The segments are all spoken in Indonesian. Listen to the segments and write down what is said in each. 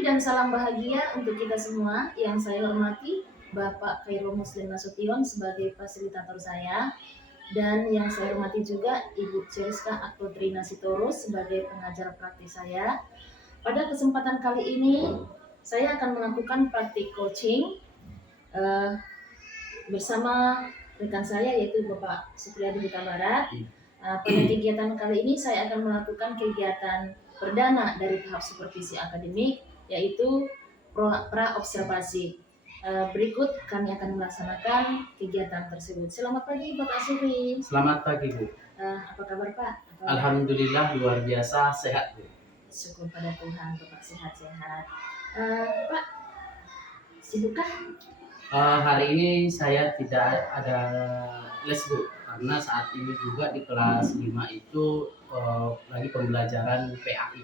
pagi dan salam bahagia untuk kita semua. Yang saya hormati Bapak Khairul Muslim Nasution sebagai fasilitator saya, dan yang saya hormati juga Ibu Ceriska Aktodrina Sitorus sebagai pengajar praktik saya. Pada kesempatan kali ini saya akan melakukan praktik coaching bersama rekan saya yaitu Bapak Supriyadi Huta Barat. Pada kegiatan kali ini saya akan melakukan kegiatan perdana dari tahap supervisi akademik, yaitu pra-observasi. Berikut kami akan melaksanakan kegiatan tersebut. Selamat pagi Bapak Supri. Selamat pagi Bu. Apa kabar Pak? Alhamdulillah luar biasa sehat Bu. Syukur pada Tuhan Bapak sehat-sehat. Pak, sibukkah? Hari ini saya tidak ada les Bu, karena saat ini juga di kelas 5 itu lagi pembelajaran PAI.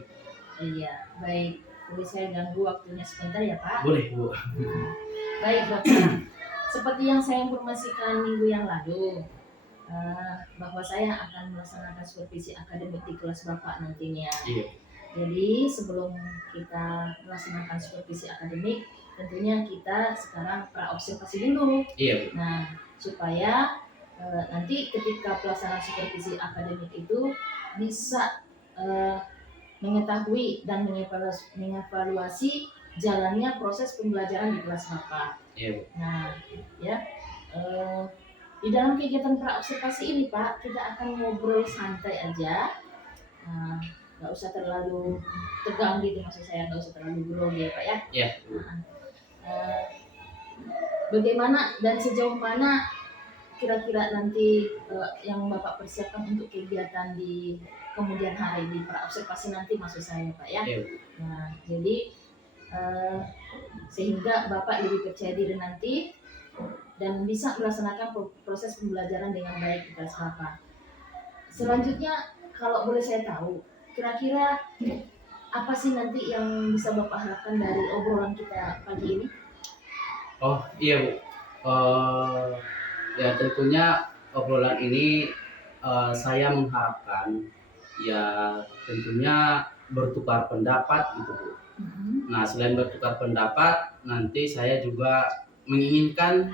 Iya, baik. Boleh saya ganggu waktunya sebentar ya Pak? Boleh Bu. Baik Bapak, seperti yang saya informasikan minggu yang lalu, bahwa saya akan melaksanakan supervisi akademik di kelas Bapak nantinya. Iya. Jadi sebelum kita melaksanakan supervisi akademik, tentunya kita sekarang pra-observasi dulu. Iya. Nah, supaya nanti ketika pelaksanaan supervisi akademik itu bisa mengetahui dan mengevaluasi jalannya proses pembelajaran di kelas Bapak. Iya. Nah, ya, di dalam kegiatan pra-observasi ini Pak, kita akan ngobrol santai aja. Nggak usah terlalu tegang gitu, maksud saya nggak usah terlalu grogi ya Pak ya. Iya. Bagaimana dan sejauh mana kira-kira nanti yang Bapak persiapkan untuk kegiatan di kemudian hari di pra-observasi nanti, maksud saya Pak ya. Iya. Nah, jadi sehingga Bapak lebih percaya diri nanti dan bisa melaksanakan proses pembelajaran dengan baik di kelas Bapak. Selanjutnya, kalau boleh saya tahu, kira-kira apa sih nanti yang bisa Bapak harapkan dari obrolan kita pagi ini? Oh iya Bu, ya tentunya obrolan ini saya mengharapkan ya tentunya bertukar pendapat gitu Bu. Nah, selain bertukar pendapat, nanti saya juga menginginkan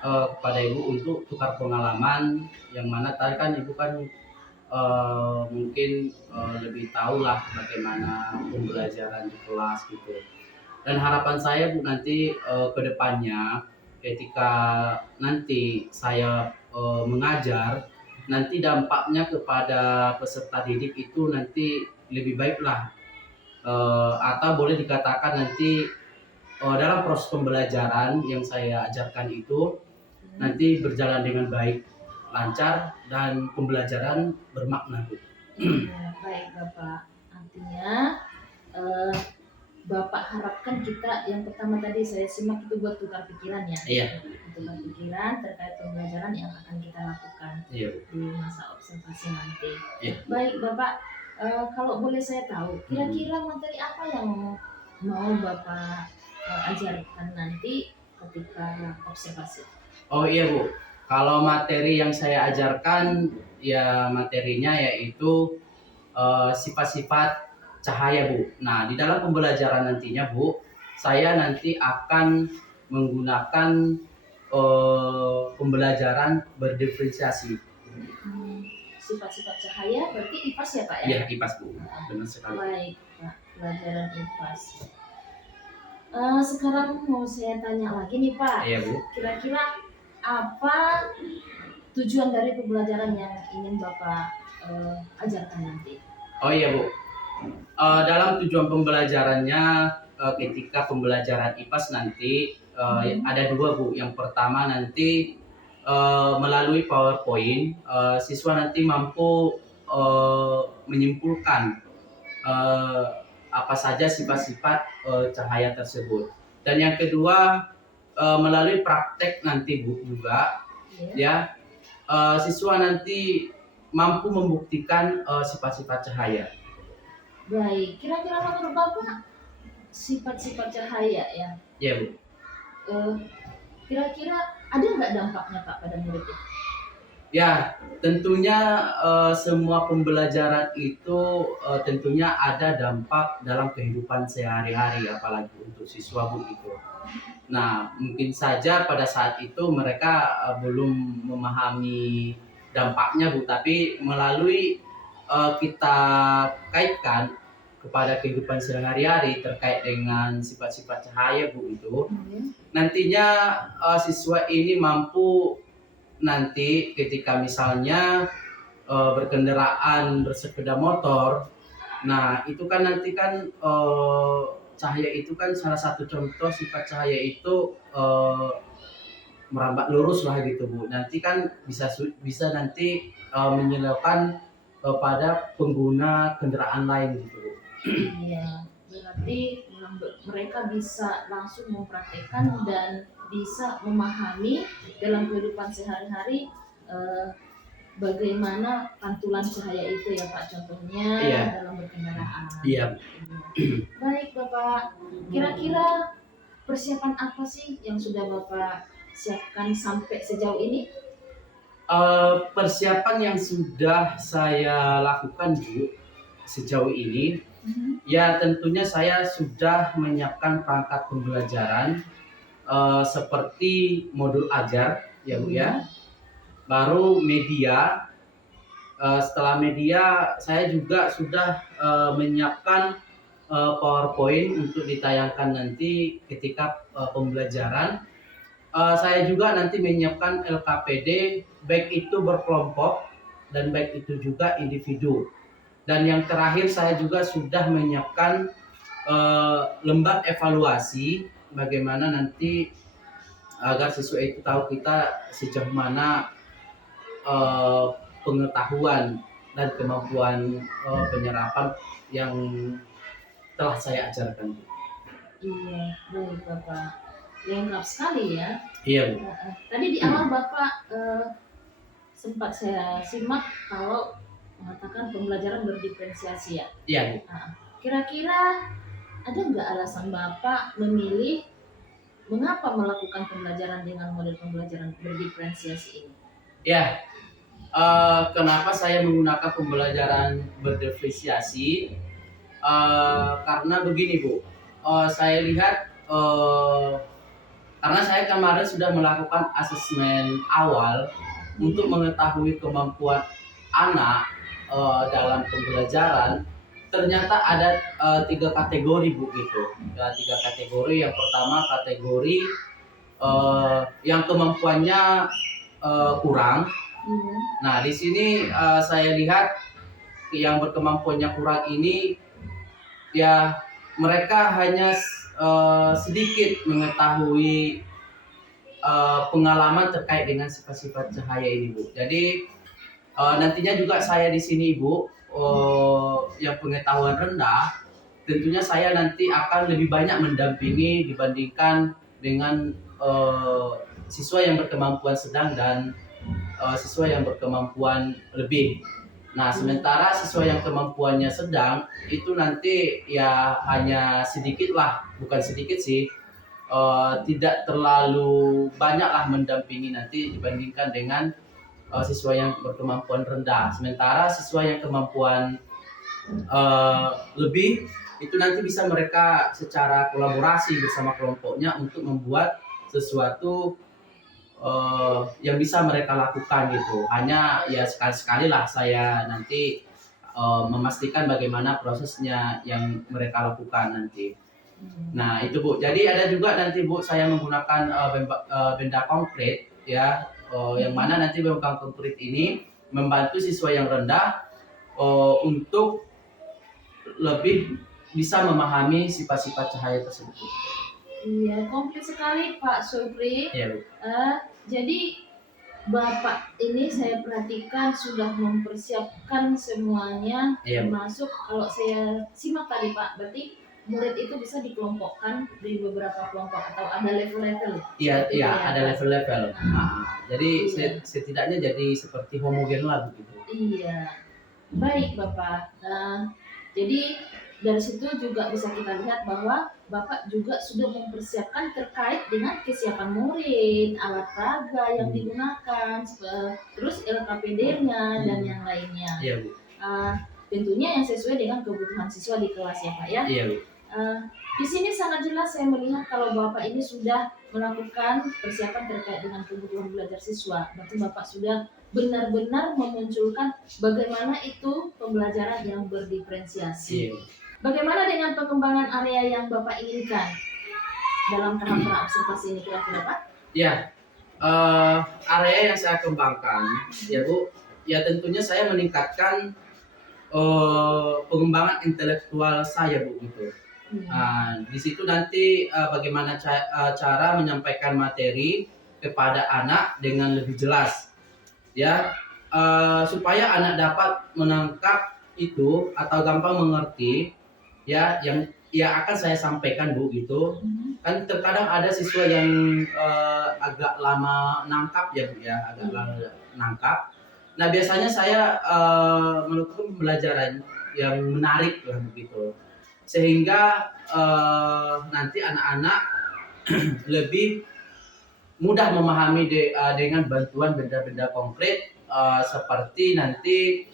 kepada Ibu untuk tukar pengalaman, yang mana tadi kan Ibu kan mungkin lebih tahu lah bagaimana pembelajaran di kelas gitu. Dan harapan saya Bu nanti ke depannya ketika nanti saya mengajar, nanti dampaknya kepada peserta didik itu nanti lebih baik lah. Atau boleh dikatakan nanti dalam proses pembelajaran yang saya ajarkan itu nanti berjalan dengan baik, lancar, dan pembelajaran bermakna Bu. Baik Bapak, artinya Bapak harapkan kita yang pertama tadi saya simak itu buat tukar pikiran ya. Iya. Tukar pikiran terkait pembelajaran yang akan kita lakukan di masa observasi nanti. Iya. Baik Bapak, kalau boleh saya tahu, kira-kira materi apa yang mau Bapak ajarkan nanti ketika observasi? Oh iya Bu, kalau materi yang saya ajarkan ya materinya yaitu sifat-sifat cahaya Bu. Nah, di dalam pembelajaran nantinya Bu, saya nanti akan menggunakan pembelajaran berdiferensiasi. Sifat-sifat cahaya berarti IPAS ya Pak ya? Iya, IPAS Bu, benar sekali. Baik Pak, pelajaran IPAS. Sekarang mau saya tanya lagi nih Pak. Iya Bu. Kira-kira apa tujuan dari pembelajaran yang ingin Bapak ajarkan nanti? Oh iya Bu, dalam tujuan pembelajarannya ketika pembelajaran IPAS nanti ada dua Bu. Yang pertama nanti melalui PowerPoint siswa nanti mampu menyimpulkan apa saja sifat-sifat cahaya tersebut. Dan yang kedua melalui praktek nanti Bu juga ya siswa nanti mampu membuktikan sifat-sifat cahaya. Baik, kira-kira menurut Bapak sifat-sifat cahaya ya? Iya Bu. Kira-kira ada nggak dampaknya Pak pada murid itu? Ya, tentunya semua pembelajaran itu tentunya ada dampak dalam kehidupan sehari-hari, apalagi untuk siswa Bu itu. Nah, mungkin saja pada saat itu mereka belum memahami dampaknya Bu, tapi melalui kita kaitkan kepada kehidupan sehari-hari terkait dengan sifat-sifat cahaya Bu itu, nantinya siswa ini mampu nanti ketika misalnya berkendaraan bersepeda motor. Nah, itu kan nanti kan cahaya itu kan salah satu contoh sifat cahaya itu merambat lurus lah gitu Bu. Nanti kan bisa nanti menyebabkan pada pengguna kendaraan lain gitu Bu. Iya, berarti mereka bisa langsung mempraktekkan dan bisa memahami dalam kehidupan sehari-hari bagaimana pantulan cahaya itu ya Pak, contohnya Iya. dalam berkendaraan. Iya. Baik Bapak, kira-kira persiapan apa sih yang sudah Bapak siapkan sampai sejauh ini? Persiapan yang sudah saya lakukan Bu sejauh ini, ya tentunya saya sudah menyiapkan perangkat pembelajaran seperti modul ajar ya Bu ya, baru media. Setelah media saya juga sudah menyiapkan PowerPoint untuk ditayangkan nanti ketika pembelajaran. Saya juga nanti menyiapkan LKPD, baik itu berkelompok dan baik itu juga individu. Dan yang terakhir saya juga sudah menyiapkan lembar evaluasi bagaimana nanti agar siswa itu tahu kita sejauh mana pengetahuan dan kemampuan penyerapan yang telah saya ajarkan. Iya, baik Bapak. Lengkap sekali ya. Iya Bu. Tadi di awal Bapak sempat saya simak kalau mengatakan pembelajaran berdiferensiasi ya. Iya Bu. Kira-kira ada nggak alasan Bapak memilih mengapa melakukan pembelajaran dengan model pembelajaran berdiferensiasi ini? Ya, kenapa saya menggunakan pembelajaran berdiferensiasi? Karena begini Bu, saya lihat karena saya kemarin sudah melakukan asesmen awal untuk mengetahui kemampuan anak dalam pembelajaran. Ternyata ada 3 kategori Bu gitu. Ya, 3 kategori. Yang pertama kategori yang kemampuannya kurang. Nah, di sini saya lihat yang berkemampuannya kurang ini ya mereka hanya sedikit mengetahui pengalaman terkait dengan sifat-sifat cahaya ini Bu. Jadi nantinya juga saya di sini Bu yang pengetahuan rendah, tentunya saya nanti akan lebih banyak mendampingi dibandingkan dengan siswa yang berkemampuan sedang dan siswa yang berkemampuan lebih. Nah, sementara siswa yang kemampuannya sedang itu nanti ya hanya sedikit lah, bukan sedikit sih, tidak terlalu banyak lah mendampingi nanti dibandingkan dengan siswa yang berkemampuan rendah. Sementara siswa yang kemampuan lebih itu nanti bisa mereka secara kolaborasi bersama kelompoknya untuk membuat sesuatu yang bisa mereka lakukan gitu. Hanya ya sekali-sekali lah saya nanti memastikan bagaimana prosesnya yang mereka lakukan nanti. Nah itu Bu. Jadi ada juga nanti Bu saya menggunakan benda konkret ya, yang mana nanti benda konkret ini membantu siswa yang rendah untuk lebih bisa memahami sifat-sifat cahaya tersebut. Iya, komplit sekali Pak Supri. Iya Bu. Jadi Bapak ini saya perhatikan sudah mempersiapkan semuanya, termasuk kalau saya simak tadi Pak, berarti murid itu bisa dikelompokkan di beberapa kelompok atau ada level-level. Iya, ada level-level. Jadi setidaknya jadi seperti homogen lah begitu. Iya, baik Bapak. Jadi dari situ juga bisa kita lihat bahwa Bapak juga sudah mempersiapkan terkait dengan kesiapan murid, alat peraga yang digunakan, terus LKPD-nya dan yang lainnya. Iya Bu. Tentunya yang sesuai dengan kebutuhan siswa di kelas ya Pak ya. Iya Bu. Di sini sangat jelas saya melihat kalau Bapak ini sudah melakukan persiapan terkait dengan kebutuhan belajar siswa. Berarti Bapak sudah benar-benar memunculkan bagaimana itu pembelajaran yang berdiferensiasi. Iya. Bagaimana dengan pengembangan area yang Bapak inginkan dalam tahap observasi ini kira-kira Pak? Ya, area yang saya kembangkan, ya Bu, ya tentunya saya meningkatkan pengembangan intelektual saya Bu gitu. Di situ nanti bagaimana cara menyampaikan materi kepada anak dengan lebih jelas, ya supaya anak dapat menangkap itu atau gampang mengerti, ya yang akan saya sampaikan Bu gitu. Kan terkadang ada siswa yang agak lama nangkap ya Bu ya, agak lama nangkap. Nah biasanya saya melakukan pembelajaran yang menarik lah begitu, sehingga nanti anak-anak lebih mudah memahami dengan bantuan benda-benda konkret seperti nanti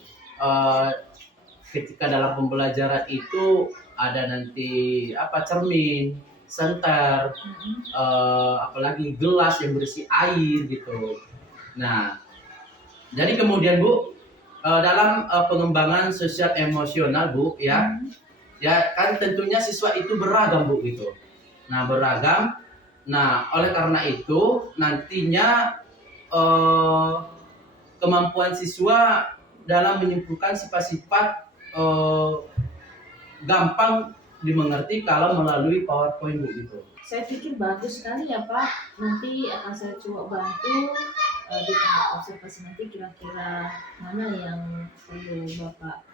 ketika dalam pembelajaran itu ada nanti cermin, senter, apalagi gelas yang berisi air gitu. Nah, jadi kemudian Bu dalam pengembangan sosial emosional Bu ya kan tentunya siswa itu beragam Bu gitu. Nah beragam. Nah oleh karena itu nantinya kemampuan siswa dalam menyimpulkan sifat-sifat gampang dimengerti kalau melalui PowerPoint Bu gitu. Saya pikir bagus sekali ya Pak. Nanti akan saya coba bantu di tahap observasi nanti kira-kira mana yang perlu Bapak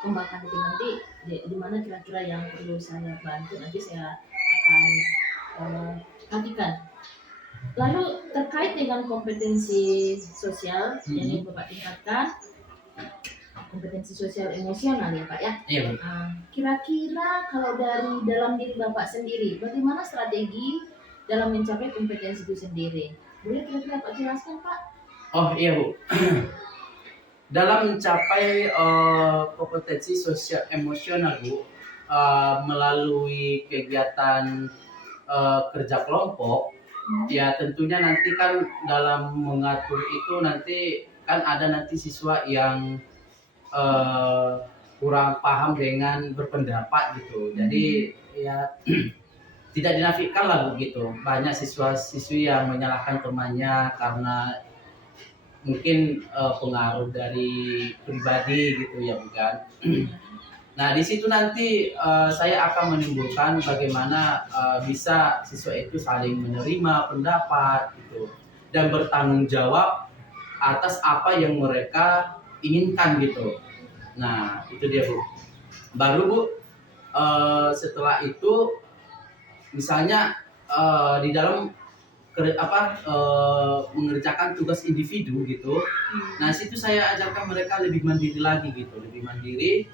kembangkan itu nanti di mana kira-kira yang perlu saya bantu nanti saya akan perhatikan. Lalu terkait dengan kompetensi sosial yang ingin Bapak tingkatkan, kompetensi sosial emosional ya Pak ya. Iya. Kira-kira kalau dari dalam diri Bapak sendiri, bagaimana strategi dalam mencapai kompetensi itu sendiri? Boleh kira-kira Pak jelaskan Pak? Oh iya Bu. Dalam mencapai kompetensi sosial emosional Bu, melalui kegiatan kerja kelompok, ya tentunya nanti kan dalam mengatur itu nanti kan ada nanti siswa yang kurang paham dengan berpendapat gitu. Jadi ya tidak dinafikan lah begitu. Banyak siswa-siswi yang menyalahkan temannya karena mungkin pengaruh dari pribadi gitu ya bukan. Nah di situ nanti saya akan menimbulkan bagaimana bisa siswa itu saling menerima pendapat gitu dan bertanggung jawab atas apa yang mereka inginkan gitu. Nah itu dia Bu. Baru Bu setelah itu misalnya di dalam mengerjakan tugas individu gitu. Nah situ saya ajarkan mereka lebih mandiri lagi gitu, lebih mandiri.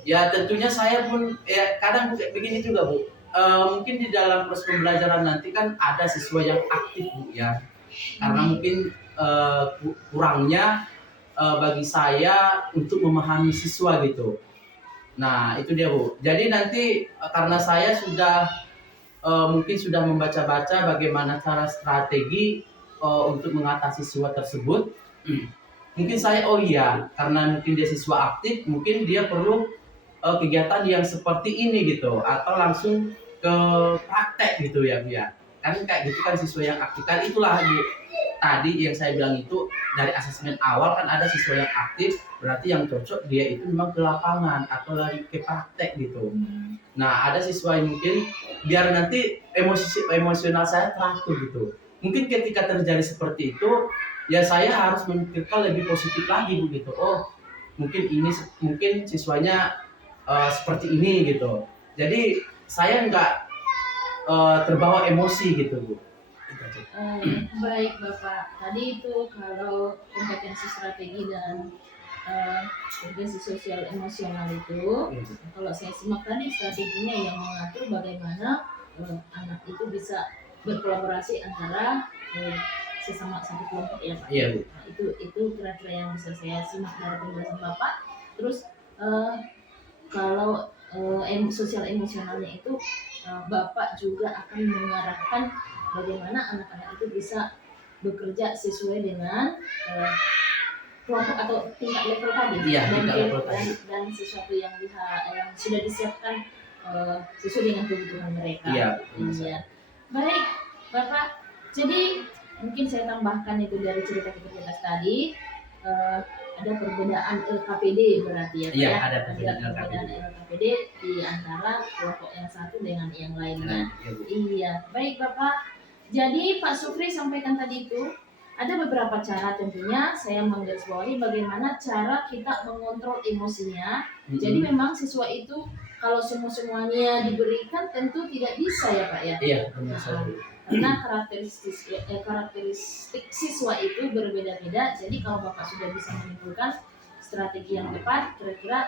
Ya tentunya saya pun kadang begini juga Bu. Mungkin di dalam proses pembelajaran nanti kan ada siswa yang aktif Bu ya. Karena mungkin kurangnya bagi saya untuk memahami siswa gitu. Nah itu dia Bu. Jadi nanti karena saya sudah mungkin sudah membaca-baca bagaimana cara strategi untuk mengatasi siswa tersebut. Mungkin saya karena mungkin dia siswa aktif, mungkin dia perlu kegiatan yang seperti ini gitu, atau langsung ke praktek gitu ya Bu ya. Kan kayak gitu kan siswa yang aktif kan itulah Bu. Tadi yang saya bilang itu dari asesmen awal kan ada siswa yang aktif, berarti yang cocok dia itu memang ke lapangan atau lari ke praktek gitu. Nah ada siswa yang mungkin biar nanti emosional saya teratur gitu. Mungkin ketika terjadi seperti itu, ya saya harus memikirkan lebih positif lagi begitu. Oh mungkin siswanya seperti ini gitu. Jadi saya nggak terbawa emosi gitu Bu. Baik Bapak, tadi itu kalau kompetensi strategi dan intervensi sosial emosional itu, Iya, Bu. kalau saya simak tadi strateginya yang mengatur bagaimana anak itu bisa berkolaborasi antara sesama satu kelompok ya Pak. Iya, Bu. Nah, itu kira-kira yang bisa saya simak dari penjelasan Bapak. Terus eh, kalau sosial emosionalnya itu Bapak juga akan mengarahkan bagaimana anak-anak itu bisa bekerja sesuai dengan kelompok atau tingkat level tadi. Iya, dan, tingkat level tadi. dan sesuatu yang yang sudah disiapkan sesuai dengan kebutuhan mereka. Iya, Iya. Baik, Bapak. Jadi mungkin saya tambahkan itu dari cerita kita tadi. Ada perbedaan LKPD berarti ya Pak, Iya, ya? ada perbedaan LKPD di antara kelompok yang satu dengan yang lainnya. Iya, Bu. Iya, baik Bapak. Jadi Pak Sukri sampaikan tadi itu ada beberapa cara, tentunya saya menggarisbawahi bagaimana cara kita mengontrol emosinya. Jadi memang siswa itu kalau semuanya diberikan tentu tidak bisa ya Pak ya. Iya, benar sekali. Karena karakteristik siswa itu berbeda-beda. Jadi kalau Bapak sudah bisa menyimpulkan strategi yang tepat, kira-kira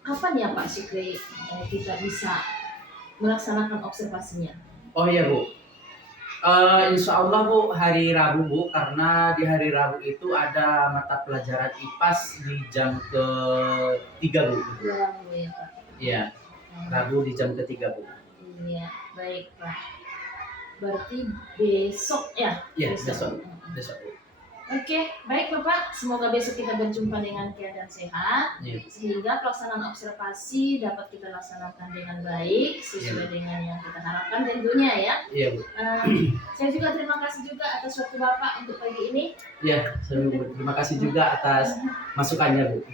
kapan ya Pak Sukri kita bisa melaksanakan observasinya? Oh iya, Bu. Insya Allah Bu, hari Rabu Bu, karena di hari Rabu itu ada mata pelajaran IPAS di jam ke-3 Bu. Rabu ya Pak. Iya, Rabu di jam ke-3 Bu. Iya, baik Pak. Berarti besok ya? Iya, besok Bu. Oke, baik Bapak. Semoga besok kita berjumpa dengan keadaan sehat, sehingga pelaksanaan observasi dapat kita laksanakan dengan baik sesuai dengan yang kita harapkan tentunya ya. Iya Bu. Saya juga terima kasih juga atas waktu Bapak untuk pagi ini. Iya, terima kasih juga atas masukannya Bu.